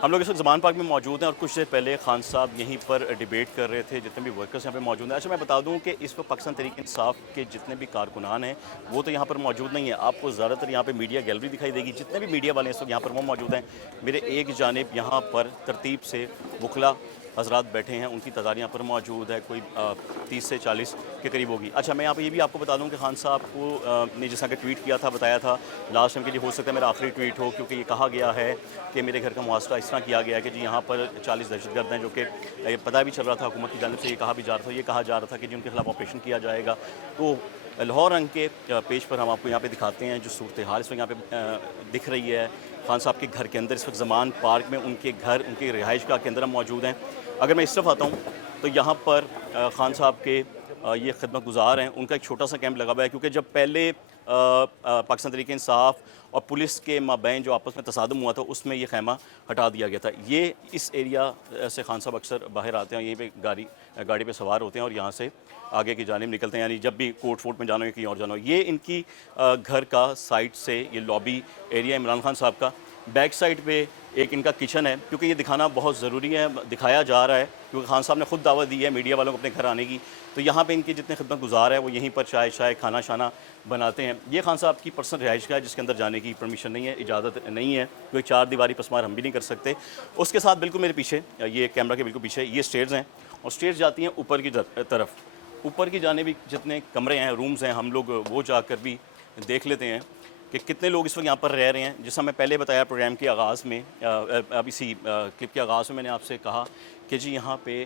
हम लोग इस वक्त ज़मान पार्क में मौजूद हैं और कुछ देर पहले खान साहब यहीं पर डिबेट कर रहे थे। जितने भी वर्कर्स यहाँ पे मौजूद हैं, अच्छा मैं बता दूं कि इस वक्त पाकिस्तान तहरीक इंसाफ के जितने भी कारकुनान हैं वो तो यहाँ पर मौजूद नहीं है। आपको ज़्यादातर यहाँ पे मीडिया गैलरी दिखाई देगी। जितने भी मीडिया वाले हैं इस वक्त यहाँ पर वो मौजूद हैं। मेरे एक जानिब यहाँ पर तरतीब से वकला हजरात बैठे हैं, उनकी तादाद यहाँ पर मौजूद है, कोई 30 से 40 के करीब होगी। अच्छा मैं यहाँ पे ये भी आपको बता दूं कि खान साहब को ने जैसा कि ट्वीट किया था, बताया था लास्ट टाइम कि जी हो सकता है मेरा आखिरी ट्वीट हो, क्योंकि ये कहा गया है कि मेरे घर का मुआसरा इस तरह किया गया है कि जी यहाँ पर 40 दहशतगर्द हैं, जो कि पता भी चल रहा था, हुकूमत की जानिब से ये कहा भी जा रहा था, ये कहा जा रहा था कि जी उनके खिलाफ ऑपरेशन किया जाएगा। तो लाहौर रंग के पेज पर हम आपको यहाँ पे दिखाते हैं जो सूरत हाल इस वक्त यहाँ पे दिख रही है खान साहब के घर के अंदर। इस वक्त ज़मान पार्क में उनके घर, उनकी रिहाइश गाह के अंदर हम मौजूद हैं। अगर मैं इस तरफ आता हूँ तो यहाँ पर खान साहब के ये खिदमत गुजार हैं, उनका एक छोटा सा कैंप लगा हुआ है, क्योंकि जब पहले पाकिस्तान तहरीक इंसाफ और पुलिस के माबैन जो आपस में तसादम हुआ था उसमें ये खैमा हटा दिया गया था। ये इस एरिया से खान साहब अक्सर बाहर आते हैं, यहीं पे गाड़ी पे सवार होते हैं और यहाँ से आगे की जानिब निकलते हैं, यानी जब भी कोर्ट फोर्ट में जाना हो कहीं और जाना हो। ये इनकी घर का साइड से ये लॉबी एरिया इमरान खान साहब का। बैक साइड पे एक इनका किचन है, क्योंकि ये दिखाना बहुत ज़रूरी है, दिखाया जा रहा है क्योंकि खान साहब ने खुद दावत दी है मीडिया वालों को अपने घर आने की। तो यहाँ पे इनके जितने खिदमत गुजार है वो यहीं पर चाय खाना शाना बनाते हैं। ये खान साहब की पर्सनल रिहाइश का है जिसके अंदर जाने की परमिशन नहीं है, इजाज़त नहीं है, क्योंकि 4 दीवारी पसमार हम भी नहीं कर सकते। उसके साथ बिल्कुल मेरे पीछे, ये कैमरा के बिल्कुल पीछे ये स्टेयर्स हैं और स्टेयर्स जाती हैं ऊपर की तरफ। ऊपर की जाने भी जितने कमरे हैं, रूम्स हैं, हम लोग वो जाकर भी देख लेते हैं कि कितने लोग इस वक्त यहाँ पर रह रहे हैं। जैसा मैं पहले बताया प्रोग्राम के आगाज़ में, अब इसी क्लिप के आगाज़ में मैंने आपसे कहा कि जी यहाँ पे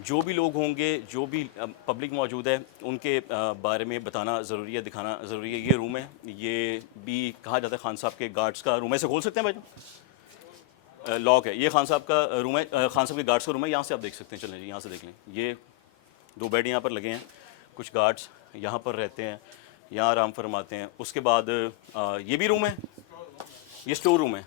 जो भी लोग होंगे, जो भी पब्लिक मौजूद है, उनके बारे में बताना ज़रूरी है, दिखाना ज़रूरी है। ये रूम है, ये भी कहा जाता है खान साहब के गार्ड्स का रूम है। इसे खोल सकते हैं भाई, लॉक है। ये खान साहब का रूम है, खान साहब के गार्ड्स का रूम है। यहाँ से आप देख सकते हैं, चलें जी यहाँ से देख लें। ये 2 बेड यहाँ पर लगे हैं, कुछ गार्ड्स यहाँ पर रहते हैं, यहाँ आराम फरमाते हैं। उसके बाद ये भी रूम है, ये स्टोर रूम है,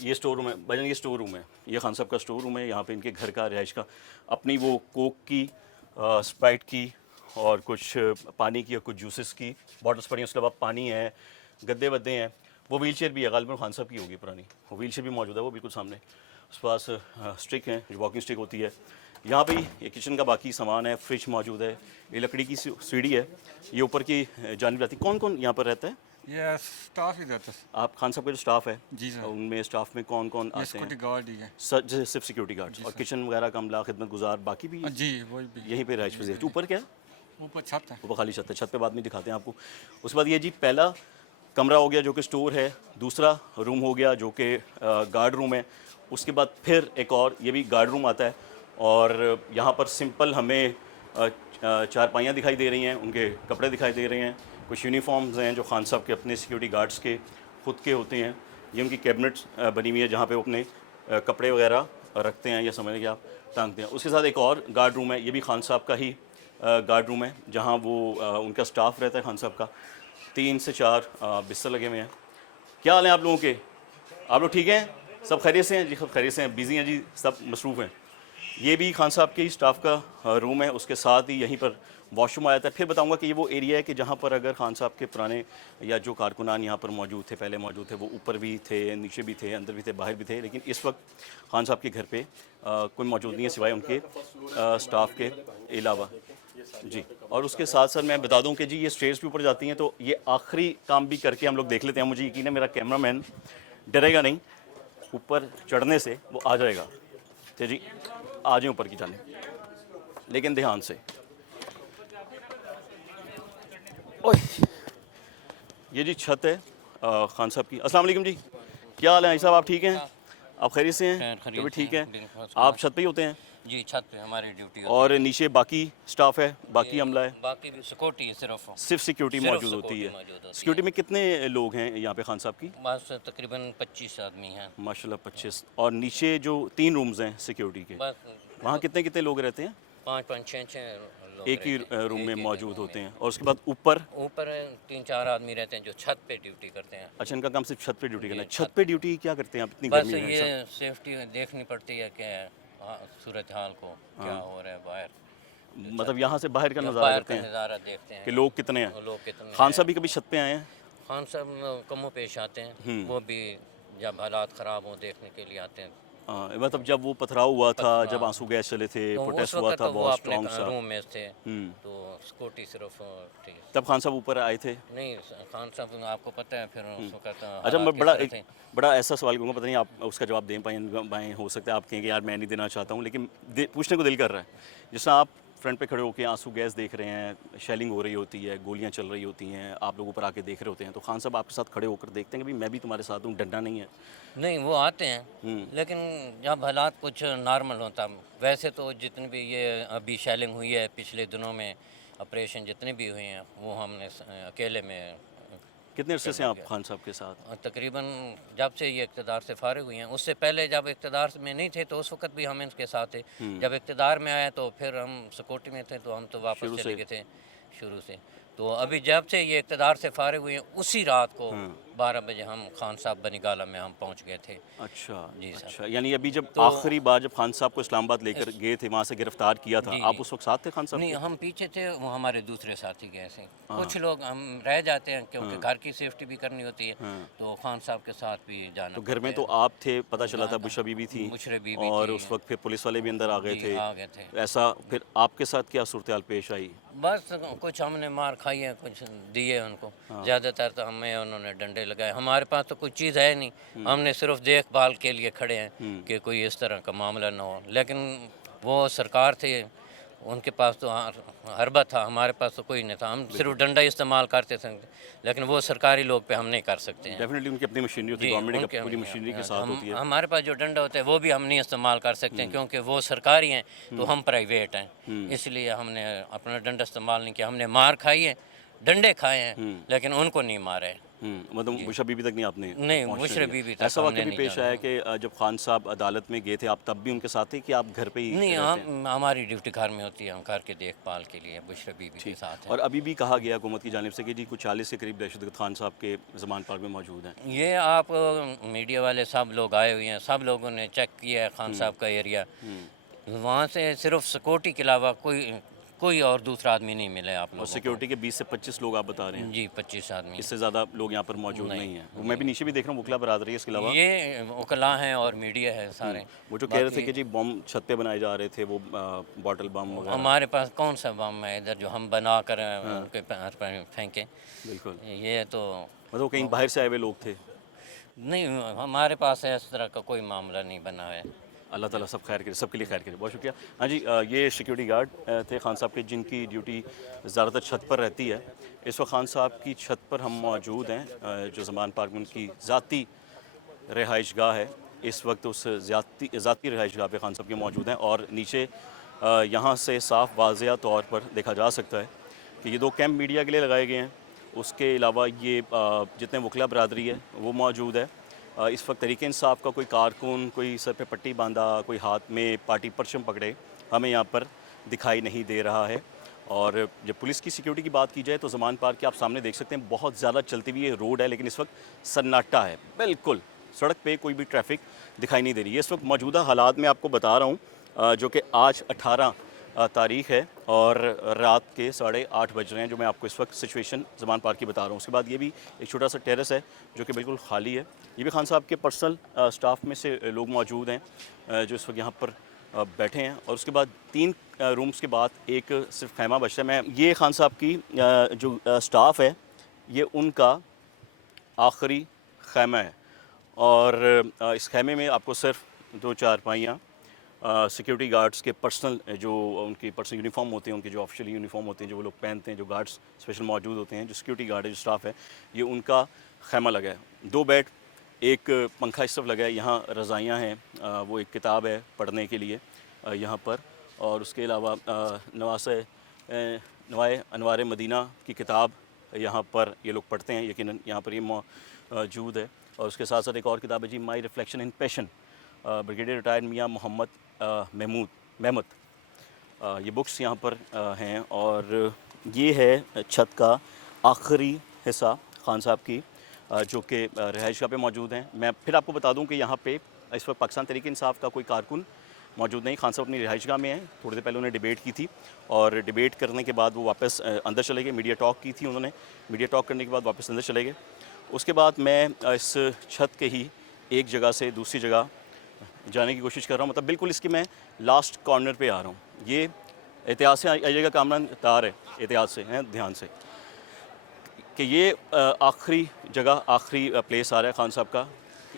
ये स्टोर रूम है भाईजान, ये स्टोर रूम है, ये खान साहब का स्टोर रूम है। यहाँ पे इनके घर का रिहाइश का अपनी वो कोक की, स्प्राइट की और कुछ पानी की और कुछ जूसेस की बॉटल्स पड़ी हैं। उसके बाद पानी है, गद्दे वद्दे हैं, वो व्हील चेयर भी है, गालिबन खान साहब की होगी पुरानी, वो व्हील चेयर भी मौजूद है, वो बिल्कुल सामने। उसके पास स्टिक हैं, जो वॉकिंग स्टिक होती है। यहाँ पे ये किचन का बाकी सामान है, फ्रिज मौजूद है, ये लकड़ी की सीढ़ी है, ये ऊपर की जानिब जाती। कौन कौन यहाँ पर रहता है? ये स्टाफ ही रहता है। आप खान साहब का जो स्टाफ है जी सर, उनमें स्टाफ में कौन कौन आते हैं? सिक्योरिटी गार्ड ही है जैसे सिर्फ सिक्योरिटी गार्ड्स और किचन वगैरह का अमला, खिदमत गुजार बाकी भी जी, वही भी यहीं पे रहाइश पजीर। ऊपर क्या है? ऊपर छत है। ऊपर खाली छत है, छत पे बाद में दिखाते हैं आपको। उसके बाद ये जी पहला कमरा हो गया जो कि स्टोर है, दूसरा रूम हो गया जो कि गार्ड रूम है। उसके बाद फिर एक और ये भी गार्ड रूम आता है और यहाँ पर सिंपल हमें चारपाइयाँ दिखाई दे रही हैं, उनके कपड़े दिखाई दे रहे हैं, कुछ यूनिफॉर्म्स हैं जो खान साहब के अपने सिक्योरिटी गार्ड्स के खुद के होते हैं। ये उनकी कैबिनेट बनी हुई है जहाँ पे वो अपने कपड़े वगैरह रखते हैं, या समझ कि आप टांगते हैं। उसके साथ एक और गार्ड रूम है, ये भी खान साहब का ही गार्ड रूम है, जहाँ वो उनका स्टाफ रहता है खान साहब का। 3 से 4 बिस्तर लगे हुए हैं। क्या हाल है आप लोगों के? आप लोग ठीक हैं? सब खैरियत से हैं? जी सब खैरियत से हैं, बिज़ी हैं जी, सब मसरूफ़ हैं। ये भी खान साहब के ही स्टाफ का रूम है, उसके साथ ही यहीं पर वॉशरूम आया था। फिर बताऊंगा कि ये वो एरिया है कि जहाँ पर अगर खान साहब के पुराने या जो कारकुनान यहाँ पर मौजूद थे, पहले मौजूद थे, वो ऊपर भी थे, नीचे भी थे, अंदर भी थे, बाहर भी थे। लेकिन इस वक्त खान साहब के घर पे कोई मौजूद नहीं है सिवाय उनके स्टाफ के अलावा जी। और उसके साथ साथ मैं बता दूं कि जी ये स्टेयर्स भी ऊपर जाती हैं, तो ये आखिरी काम भी करके हम लोग देख लेते हैं। मुझे यकीन है मेरा कैमरामैन डरेगा नहीं, ऊपर चढ़ने से वो आ जाएगा। तो जी आ जाए ऊपर की जाने, लेकिन ध्यान से। ओए ये जी छत है खान साहब की। अस्सलाम वालेकुम जी, क्या हाल है साहब? आप ठीक हैं? आप खैरियत से हैं? तो भी ठीक है। आप छत पे ही होते हैं? जी छत पे हमारी ड्यूटी और नीचे बाकी स्टाफ है, बाकी अमला है? बाकी भी सिक्योरिटी है, सिर्फ सिक्योरिटी मौजूद होती है। सिक्योरिटी में कितने लोग हैं यहाँ पे खान साहब की? बस तकरीबन 25 आदमी हैं माशाल्लाह 25। और नीचे जो 3 रूम्स हैं सिक्योरिटी के, बस। वहाँ कितने कितने लोग रहते हैं? 5-5 6 लोग एक ही रहते हैं, रूम एक में ही मौजूद रूम होते में। हैं। और उसके बाद ऊपर 3-4 आदमी रहते हैं जो छत पे ड्यूटी करते हैं। अच्छा, इनका काम सिर्फ छत पे ड्यूटी करना है। जी, छत पे ड्यूटी क्या करते हैं आप इतनी बस गर्मी में? ये सेफ्टी देखनी पड़ती है कि सूरत हाल को क्या हो रहा है बाहर, मतलब यहाँ से बाहर का नज़ारा बाहर करते का हैं नज़ारा देखते हैं कि लोग कितने हैं। लोग कितने खान हैं। साहब भी कभी छत पे आए हैं? खान साहब कमों पेश आते हैं, वो भी जब हालात ख़राब हों देखने के लिए आते हैं। मतलब जब वो पथराव हुआ था, जब आंसू गैस चले थे, तो प्रोटेस्ट उस हुआ वक्त था तो वो बहुत अपने स्ट्रॉन्ग सा, रूम में थे, हम्म, तो स्कूटी सिर्फ थी। तब खान साहब ऊपर आए थे। नहीं, खान साहब आपको पता है फिर उस वक्त अच्छा, हालात मैं किस बड़ा तरह एक थे। बड़ा ऐसा सवाल करूँगा, पता नहीं आप उसका जवाब दे पाएँ, हो सकता है आप कहेंगे यार मैं नहीं देना चाहता हूँ, लेकिन पूछने को दिल कर रहा है। जैसे आप फ्रंट पे खड़े होकर आंसू गैस देख रहे हैं, शेलिंग हो रही होती है, गोलियां चल रही होती हैं, आप लोग ऊपर आके देख रहे होते हैं, तो खान साहब आपके साथ खड़े होकर देखते हैं कि भाई मैं भी तुम्हारे साथ हूँ, डरना नहीं है। नहीं, वो आते हैं, लेकिन जब हालात कुछ नॉर्मल होता, वैसे तो जितनी भी ये अभी शेलिंग हुई है पिछले दिनों में, ऑपरेशन जितने भी हुए हैं वो हमने अकेले में कितने अरसे से करवा आप दिया। खान साहब के साथ? तकरीबन जब से ये इक़्तिदार से फारिग हुए हैं, उससे पहले जब इक़्तिदार में नहीं थे तो उस वक्त भी हम इनके साथ थे। जब इक़्तिदार में आए तो फिर हम सिक्योरिटी में थे, तो हम तो वापस शुरू चले से? गए थे शुरू से। तो अभी जब से ये इक़्तिदार से फारिग हुए हैं, उसी रात को 12 बजे हम खान साहब बनीगाला में हम पहुंच गए थे। अच्छा, जी सर। अच्छा, यानी अभी जब तो आखिरी बार जब खान साहब को इस्लामाबाद लेकर गए थे, वहाँ से गिरफ्तार किया था, जी, आप जी। उस वक्त साथ थे खान साहब नहीं, के? हम पीछे थे, वो हमारे दूसरे साथी गए थे। कुछ लोग हम रह जाते हैं क्योंकि घर की सेफ्टी भी करनी होती है, तो खान साहब के साथ भी जाना तो घर में पड़ता तो है। आप थे, पता चला था बुशरा बीबी थी, बुशरा बीबी और थी। उस वक्त फिर पुलिस वाले भी अंदर आ गए जी, थे। आ गए थे। ऐसा फिर आपके साथ क्या सूरत-हाल पेश आई? बस कुछ हमने मार खाई है, कुछ दिए उनको। ज़्यादातर तो हमें उन्होंने डंडे लगाए। हमारे पास तो कोई चीज़ है नहीं, हमने सिर्फ देखभाल के लिए खड़े हैं कि कोई इस तरह का मामला ना हो। लेकिन वो सरकार थे, उनके पास तो हरबा था, हमारे पास तो कोई नहीं था। हम सिर्फ डंडा इस्तेमाल करते थे, लेकिन वो सरकारी लोग पे हम नहीं कर सकते हैं। डेफिनेटली उनकी अपनी मशीनरी होती है, जी, गवर्नमेंट उनके की पूरी मशीनरी के साथ होती है। हमारे पास जो डंडा होता है वो भी हम नहीं इस्तेमाल कर सकते हैं, क्योंकि वो सरकारी हैं, तो हम प्राइवेट हैं। इसलिए हमने अपना डंडा इस्तेमाल नहीं किया। हमने मार खाई है, डंडे खाए हैं, लेकिन उनको नहीं मारे हैं। मतलब बुशरा बीबी तक नहीं आपने नहीं, पहुंचने बुशरा दिया। बीबी तक ऐसा वाक़या हमने भी नहीं पेश जाना। आया कि जब खान साहब अदालत में गए थे, आप तब भी उनके साथ थे कि आप घर पे ही नहीं, रहते हैं? हम हमारी ड्यूटी घर में होती है, हम घर के देखभाल के लिए बुशरा बीबी के साथ हैं। और अभी भी कहा गया हुकूमत की जानिब से कि जी कुछ 40 के करीब दहशतगर्द खान साहब के ज़मान पार्क में मौजूद हैं। ये आप मीडिया वाले सब लोग आए हुए हैं, सब लोगों ने चेक किया है खान साहब का एरिया। वहाँ से सिर्फ सिक्योरिटी के अलावा कोई और दूसरा आदमी नहीं मिला है आप और लोगों को। सिक्योरिटी के 20 से 25 लोग आप बता रहे हैं। जी, 25 आदमी। इससे ज़्यादा लोग यहाँ पर मौजूद नहीं हैं। मैं भी नीचे भी देख रहा हूँ, वकला बरादरी है इसके अलावा। ये वकला हैं और मीडिया है सारे। वो जो कह रहे थे कि जी बम छत पे बनाए जा रहे थे, वो बॉटल बम वगैरह। हमारे पास कौन सा बम है इधर जो हम बना कर उनके पैर पर फेंकें? बिल्कुल, ये तो मतलब कहीं बाहर से आए हुए लोग थे। नहीं, हमारे पास इस तरह का कोई मामला नहीं बना है। अल्लाह ताला सब खैर करे, सबके लिए खैर करे। बहुत शुक्रिया। हाँ जी, ये सिक्योरिटी गार्ड थे खान साहब के, जिनकी ड्यूटी ज़्यादातर छत पर रहती है। इस वक्त खान साहब की छत पर हम मौजूद हैं, जो ज़मान पार्क में उनकी ज़ाती रिहाइश गाह है। इस वक्त उस ज़ाती रिहाइश गाह पर खान साहब के मौजूद हैं, और नीचे यहाँ से साफ़ वाज़िया तौर पर देखा जा सकता है कि ये 2 कैंप मीडिया के लिए लगाए गए हैं। उसके अलावा ये जितने वकला बरादरी है वो मौजूद है। इस वक्त तहरीक इंसाफ का कोई कारकुन, कोई सर पे पट्टी बांधा, कोई हाथ में पार्टी परचम पकड़े हमें यहाँ पर दिखाई नहीं दे रहा है। और जब पुलिस की सिक्योरिटी की बात की जाए तो ज़मान पार्क के आप सामने देख सकते हैं, बहुत ज़्यादा चलती हुई ये रोड है, लेकिन इस वक्त सन्नाटा है, बिल्कुल सड़क पे कोई भी ट्रैफिक दिखाई नहीं दे रही है। इस वक्त मौजूदा हालात में आपको बता रहा हूँ, जो कि आज 18 तारीख़ है और रात के 8:30 बज रहे हैं, जो मैं आपको इस वक्त सिचुएशन ज़मान पार्क की बता रहा हूँ। उसके बाद ये भी एक छोटा सा टेरेस है जो कि बिल्कुल खाली है। ये भी खान साहब के पर्सनल स्टाफ में से लोग मौजूद हैं, जो इस वक्त यहाँ पर बैठे हैं। और उसके बाद 3 रूम्स के बाद एक सिर्फ खैमा बचता है। मैं ये खान साहब की जो स्टाफ है, ये उनका आखिरी खैमा है, और इस खैमे में आपको सिर्फ 2 चारपाइयाँ, सिक्योरिटी गार्ड्स के पर्सनल जो उनकी पर्सनल यूनिफॉर्म होते हैं, उनके जो ऑफिशियल यूनिफॉर्म होते हैं, जो वो लोग पहनते हैं, जो गार्ड्स स्पेशल मौजूद होते हैं, जो सिक्योरिटी गार्ड है, जो स्टाफ है, ये उनका खैमा लगा है। 2 बेड, एक पंखा इस तरफ लगा है, यहाँ रज़ाइयाँ हैं, वो एक किताब है पढ़ने के लिए यहाँ पर, और उसके अलावा नवाए अनवार मदीना की किताब यहाँ पर ये लोग पढ़ते हैं, यकीनन यहाँ पर ये मौजूद है। और उसके साथ साथ एक और किताब है जी, my reflection in passion, brigadier retired Mian Mohammad Mahmood. ये बुक्स यहाँ पर हैं। और ये है छत का आखिरी हिस्सा खान साहब की, जो कि रिहाइशगाह पे मौजूद हैं। मैं फिर आपको बता दूं कि यहाँ पे इस वक्त पाकिस्तान तहरीक इंसाफ का कोई कारकुन मौजूद नहीं। खान साहब अपनी रिहाइशगाह में हैं। थोड़ी देर पहले उन्होंने डिबेट की थी, और डिबेट करने के बाद वो वापस अंदर चले गए। मीडिया टॉक की थी उन्होंने, मीडिया टॉक करने के बाद वापस अंदर चले गए। उसके बाद मैं इस छत के ही एक जगह से दूसरी जगह जाने की कोशिश कर रहा हूँ, मतलब बिल्कुल इसके मैं लास्ट कॉर्नर पे आ रहा हूँ। ये एहतियात से आइएगा, कामरान तार है, एहतियात से हैं, ध्यान से, कि ये आखिरी जगह, आखिरी प्लेस आ रहा है खान साहब का,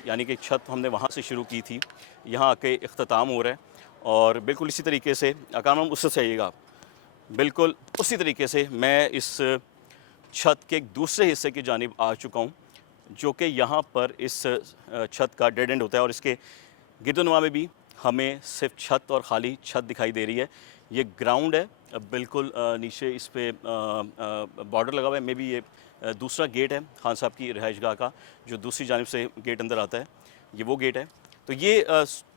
यानी कि छत हमने वहाँ से शुरू की थी, यहाँ आके इख्तिताम हो रहा है। और बिल्कुल इसी तरीके से कामरान उससे आइएगा, बिल्कुल उसी तरीके से मैं इस छत के एक दूसरे हिस्से की जानिब आ चुका हूँ, जो कि यहाँ पर इस छत का डेड एंड होता है। और इसके गिरदोनवा में भी हमें सिर्फ छत और ख़ाली छत दिखाई दे रही है। ये ग्राउंड है, बिल्कुल नीचे इस पे बॉर्डर लगा हुआ है। मे बी ये दूसरा गेट है खान साहब की रिहाइशगाह का, जो दूसरी जानिब से गेट अंदर आता है, ये वो गेट है। तो ये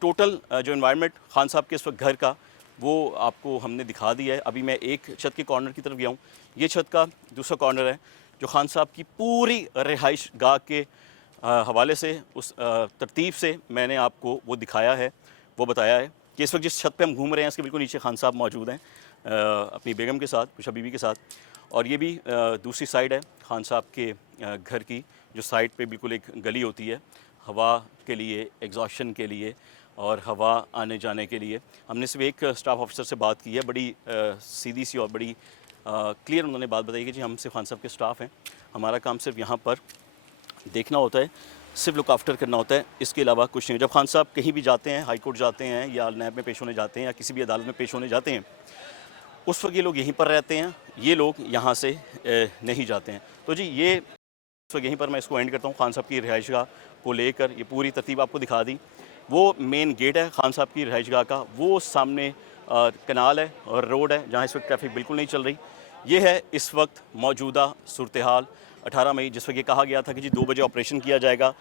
टोटल जो इन्वायरमेंट खान साहब के इस वक्त घर का, वो आपको हमने दिखा दिया है। अभी मैं एक छत के कॉर्नर की तरफ गया हूँ, ये छत का दूसरा कॉर्नर है, जो खान साहब की पूरी रिहाइश गाह के हवाले से, उस तरतीब से मैंने आपको वो दिखाया है, वो बताया है कि इस वक्त जिस छत पे हम घूम रहे हैं, इसके बिल्कुल नीचे खान साहब मौजूद हैं अपनी बेगम के साथ, खुशा बीबी के साथ। और ये भी दूसरी साइड है खान साहब के घर की, जो साइड पे बिल्कुल एक गली होती है हवा के लिए, एग्जॉशन के लिए और हवा आने जाने के लिए। हमने सिर्फ एक स्टाफ ऑफिसर से बात की है, बड़ी सीधी सी और बड़ी क्लियर उन्होंने बात बताई कि जी हम सिर्फ खान साहब के स्टाफ हैं, हमारा काम सिर्फ यहाँ पर देखना होता है, सिर्फ लुक आफ्टर करना होता है, इसके अलावा कुछ नहीं। जब खान साहब कहीं भी जाते हैं, हाई कोर्ट जाते हैं या नैब में पेश होने जाते हैं या किसी भी अदालत में पेश होने जाते हैं, उस वक्त ये लोग यहीं पर रहते हैं, ये लोग यहाँ से नहीं जाते हैं। तो जी ये इस वक्त यहीं पर मैं इसको एंड करता हूँ। खान साहब की रिहाइशगाह को लेकर ये पूरी तरतीब आपको दिखा दी। वो मेन गेट है खान साहब की रिहाइशगाह का, वो सामने कनाल है और रोड है जहाँ इस वक्त ट्रैफिक बिल्कुल नहीं चल रही। ये है इस वक्त मौजूदा सूरत हाल 18 मई, जिस वक्त ये कहा गया था कि जी 2 बजे ऑपरेशन किया जाएगा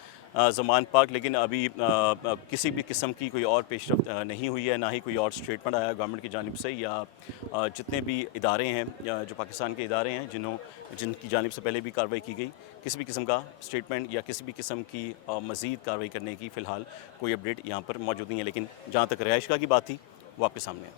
ज़मान पार्क, लेकिन अभी किसी भी किस्म की कोई और पेशरफ्त नहीं हुई है, ना ही कोई और स्टेटमेंट आया गवर्नमेंट की जानिब से या जितने भी इदारे हैं जो पाकिस्तान के इदारे हैं जिनकी जानिब से पहले भी कार्रवाई की गई, किसी भी किस्म का स्टेटमेंट या किसी भी किस्म की मज़ीद कार्रवाई करने की फ़िलहाल कोई अपडेट यहाँ पर मौजूद नहीं है। लेकिन जहाँ तक रिहाइशगाह की बात थी वो आपके सामने है।